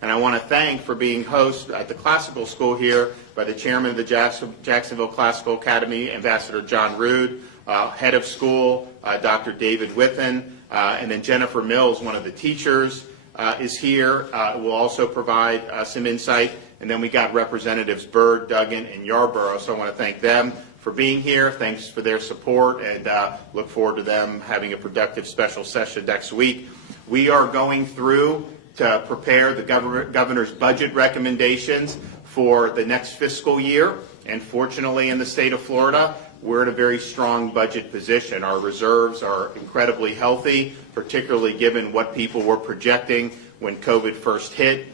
And I want to thank for being host at the classical school here by the chairman of the Jacksonville Classical Academy, Ambassador John Rood, head of school, Dr. David Withen, and then Jennifer Mills, one of the teachers, is here. Will also provide some insight. And then we got Representatives Byrd, Duggan, and Yarborough. So I want to thank them for being here. Thanks for their support, and look forward to them having a productive special session next week. We are going through to prepare the governor's budget recommendations for the next fiscal year. And fortunately, in the state of Florida, we're in a very strong budget position. Our reserves are incredibly healthy, particularly given what people were projecting when COVID first hit.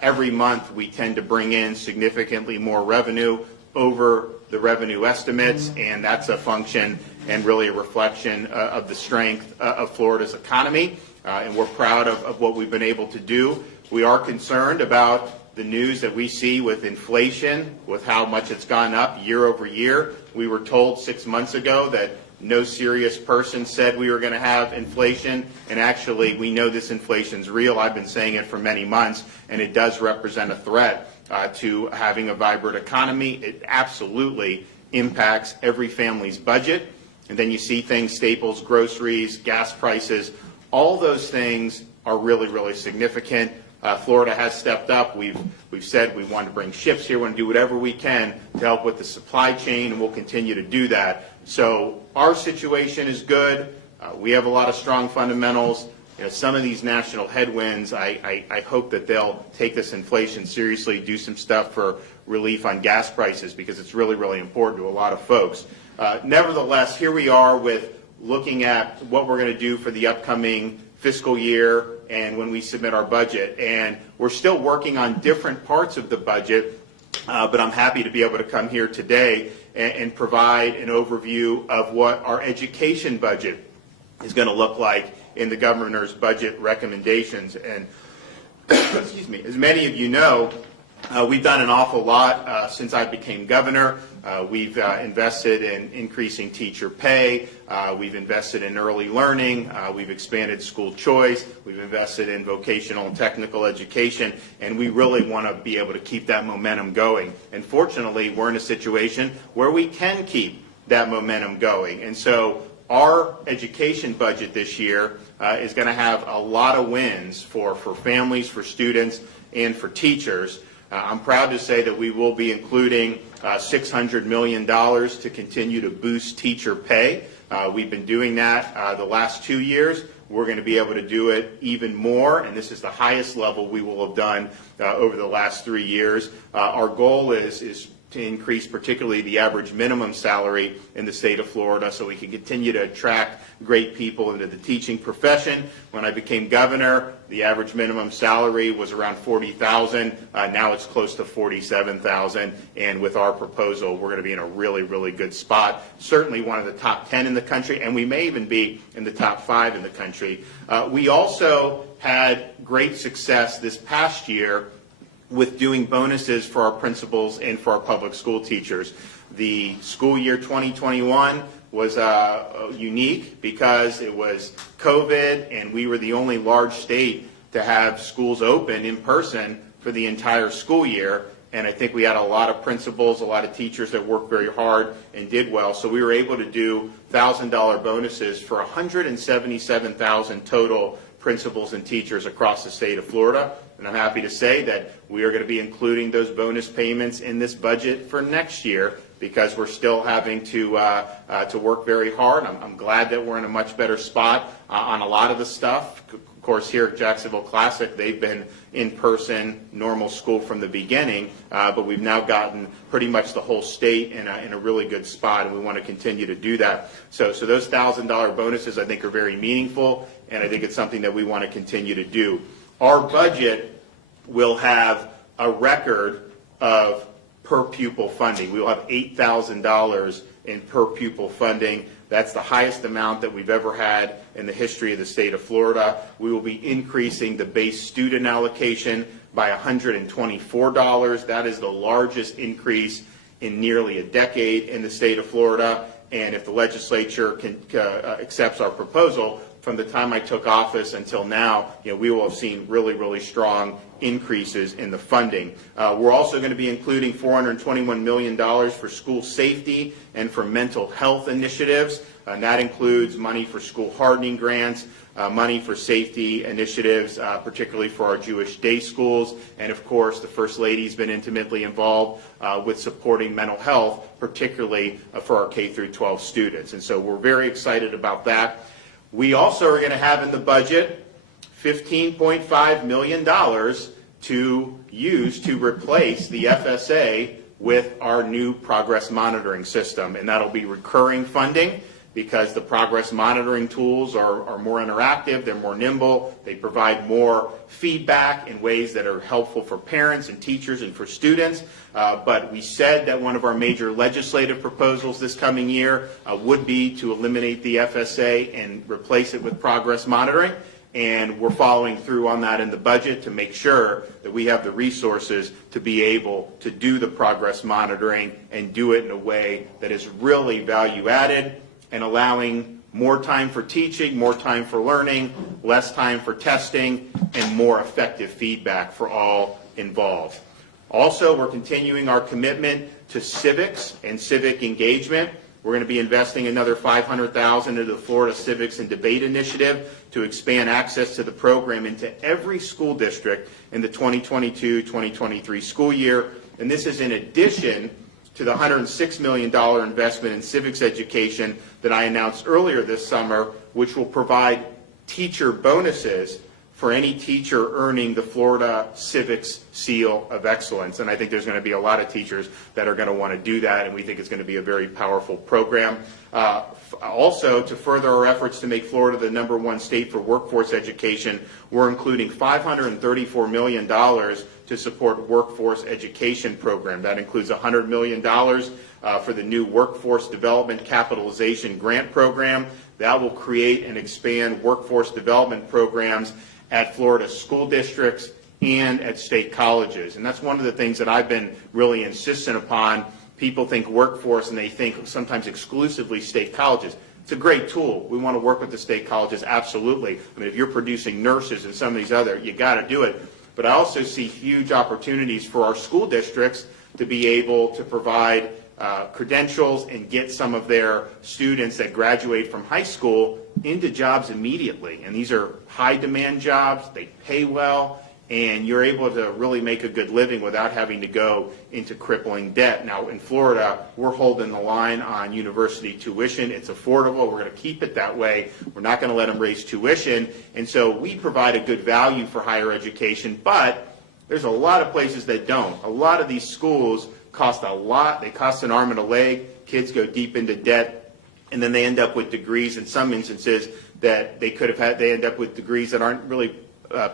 Every month, we tend to bring in significantly more revenue over the revenue estimates, and that's a function and really a reflection of the strength of Florida's economy, and we're proud of what we've been able to do. We are concerned about the news that we see with inflation, with how much it's gone up year over year. We were told 6 months ago that no serious person said we were going to have inflation, and actually we know this inflation's real. I've been saying it for many months, and it does represent a threat to having a vibrant economy. It absolutely impacts every family's budget. And then you see things, staples, groceries, gas prices, all those things are really, really significant. Florida has stepped up. We've said we want to bring ships here, we want to do whatever we can to help with the supply chain, and we'll continue to do that. So our situation is good. We have a lot of strong fundamentals. You know, some of these national headwinds, I hope that they'll take this inflation seriously, do some stuff for relief on gas prices, because it's really, really important to a lot of folks. Nevertheless, here we are with looking at what we're going to do for the upcoming fiscal year and when we submit our budget. And we're still working on different parts of the budget, but I'm happy to be able to come here today and provide an overview of what our education budget is going to look like in the governor's budget recommendations. And excuse me, as many of you know, we've done an awful lot since I became governor. We've invested in increasing teacher pay. We've invested in early learning. We've expanded school choice. We've invested in vocational and technical education. And we really want to be able to keep that momentum going. And fortunately, we're in a situation where we can keep that momentum going. And so our education budget this year is going to have a lot of wins for families, for students, and for teachers. I'm proud to say that we will be including $600 million to continue to boost teacher pay. We've been doing that the last 2 years. We're going to be able to do it even more, and this is the highest level we will have done over the last 3 years. Our goal is to increase particularly the average minimum salary in the state of Florida so we can continue to attract great people into the teaching profession. When I became governor, the average minimum salary was around $40,000. Now it's close to $47,000. And with our proposal, we're going to be in a really, really good spot. Certainly one of the top 10 in the country, and we may even be in the top 5 in the country. We also had great success this past year with doing bonuses for our principals and for our public school teachers. The school year 2021 was unique because it was COVID, and we were the only large state to have schools open in person for the entire school year. And I think we had a lot of principals, a lot of teachers that worked very hard and did well. So we were able to do $1,000 bonuses for 177,000 total principals and teachers across the state of Florida. And I'm happy to say that we are going to be including those bonus payments in this budget for next year because we're still having to work very hard. I'm glad that we're in a much better spot on a lot of the stuff. Of course, here at Jacksonville Classic, they've been in-person, normal school from the beginning, but we've now gotten pretty much the whole state in a really good spot, and we want to continue to do that. So those $1,000 bonuses, I think, are very meaningful, and I think it's something that we want to continue to do. Our budget will have a record of per pupil funding. We will have $8,000 in per pupil funding. That's the highest amount that we've ever had in the history of the state of Florida. We will be increasing the base student allocation by $124. That is the largest increase in nearly a decade in the state of Florida. And if the legislature accepts our proposal, from the time I took office until now, we will have seen really, really strong increases in the funding. We're also going to be including $421 million for school safety and for mental health initiatives, and that includes money for school hardening grants, money for safety initiatives, particularly for our Jewish day schools, and of course the First Lady's been intimately involved with supporting mental health, particularly for our K through 12 students, and so we're very excited about that. We also are going to have in the budget $15.5 million to use to replace the FSA with our new progress monitoring system, and that'll be recurring funding, because the progress monitoring tools are more interactive, they're more nimble, they provide more feedback in ways that are helpful for parents and teachers and for students. But we said that one of our major legislative proposals this coming year would be to eliminate the FSA and replace it with progress monitoring. And we're following through on that in the budget to make sure that we have the resources to be able to do the progress monitoring and do it in a way that is really value added, and allowing more time for teaching, more time for learning, less time for testing, and more effective feedback for all involved. Also, we're continuing our commitment to civics and civic engagement. We're going to be investing another $500,000 into the Florida Civics and Debate Initiative to expand access to the program into every school district in the 2022-2023 school year. And this is in addition to the $106 million investment in civics education that I announced earlier this summer, which will provide teacher bonuses for any teacher earning the Florida Civics Seal of Excellence. And I think there's going to be a lot of teachers that are going to want to do that, and we think it's going to be a very powerful program. Also, to further our efforts to make Florida the #1 state for workforce education, we're including $534 million to support workforce education program. That includes $100 million for the new Workforce Development Capitalization Grant Program. That will create and expand workforce development programs at Florida school districts and at state colleges. And that's one of the things that I've been really insistent upon. People think workforce and they think sometimes exclusively state colleges. It's a great tool. We want to work with the state colleges, absolutely. I mean, if you're producing nurses and some of these other, you got to do it. But I also see huge opportunities for our school districts to be able to provide credentials and get some of their students that graduate from high school into jobs immediately. And these are high demand jobs, they pay well, and you're able to really make a good living without having to go into crippling debt. Now in Florida, we're holding the line on university tuition. It's affordable. We're going to keep it that way. We're not going to let them raise tuition. And so we provide a good value for higher education, but there's a lot of places that don't. A lot of these schools cost a lot. They cost an arm and a leg. Kids go deep into debt, and then they end up with degrees in some instances that they could have had. They end up with degrees that aren't really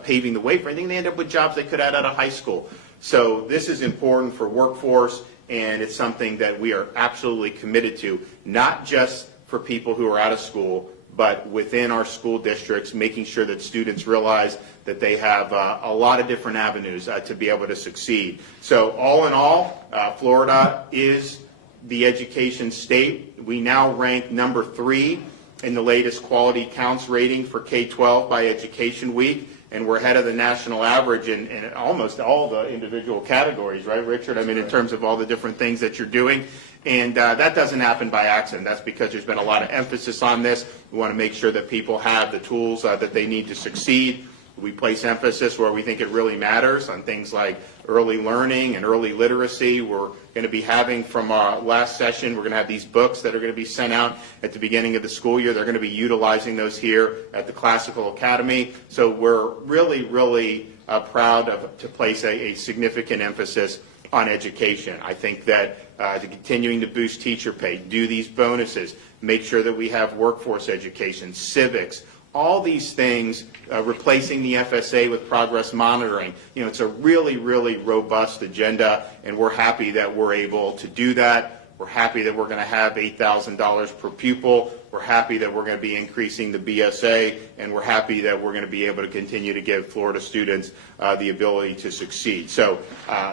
paving the way for anything. They end up with jobs they could have had out of high school. So this is important for workforce, and it's something that we are absolutely committed to, not just for people who are out of school, but within our school districts, making sure that students realize that they have a lot of different avenues to be able to succeed. So all in all, Florida is the education state. We now rank #3 in the latest Quality Counts rating for K-12 by Education Week, and we're ahead of the national average in almost all the individual categories, right, Richard? I mean, in terms of all the different things that you're doing. And that doesn't happen by accident. That's because there's been a lot of emphasis on this. We want to make sure that people have the tools that they need to succeed. We place emphasis where we think it really matters on things like early learning and early literacy. We're going to be having from our last session, we're going to have these books that are going to be sent out at the beginning of the school year. They're going to be utilizing those here at the Classical Academy. So we're really, really proud to place a significant emphasis on education. I think that continuing to boost teacher pay, do these bonuses, make sure that we have workforce education, civics, all these things, replacing the FSA with progress monitoring. You know, it's a really, really robust agenda, and we're happy that we're able to do that. We're happy that we're going to have $8,000 per pupil. We're happy that we're going to be increasing the BSA, and we're happy that we're going to be able to continue to give Florida students the ability to succeed. So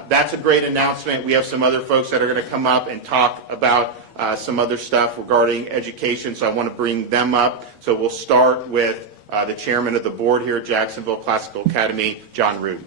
that's a great announcement. We have some other folks that are going to come up and talk about some other stuff regarding education, so I want to bring them up. So we'll start with the chairman of the board here at Jacksonville Classical Academy, John Rood.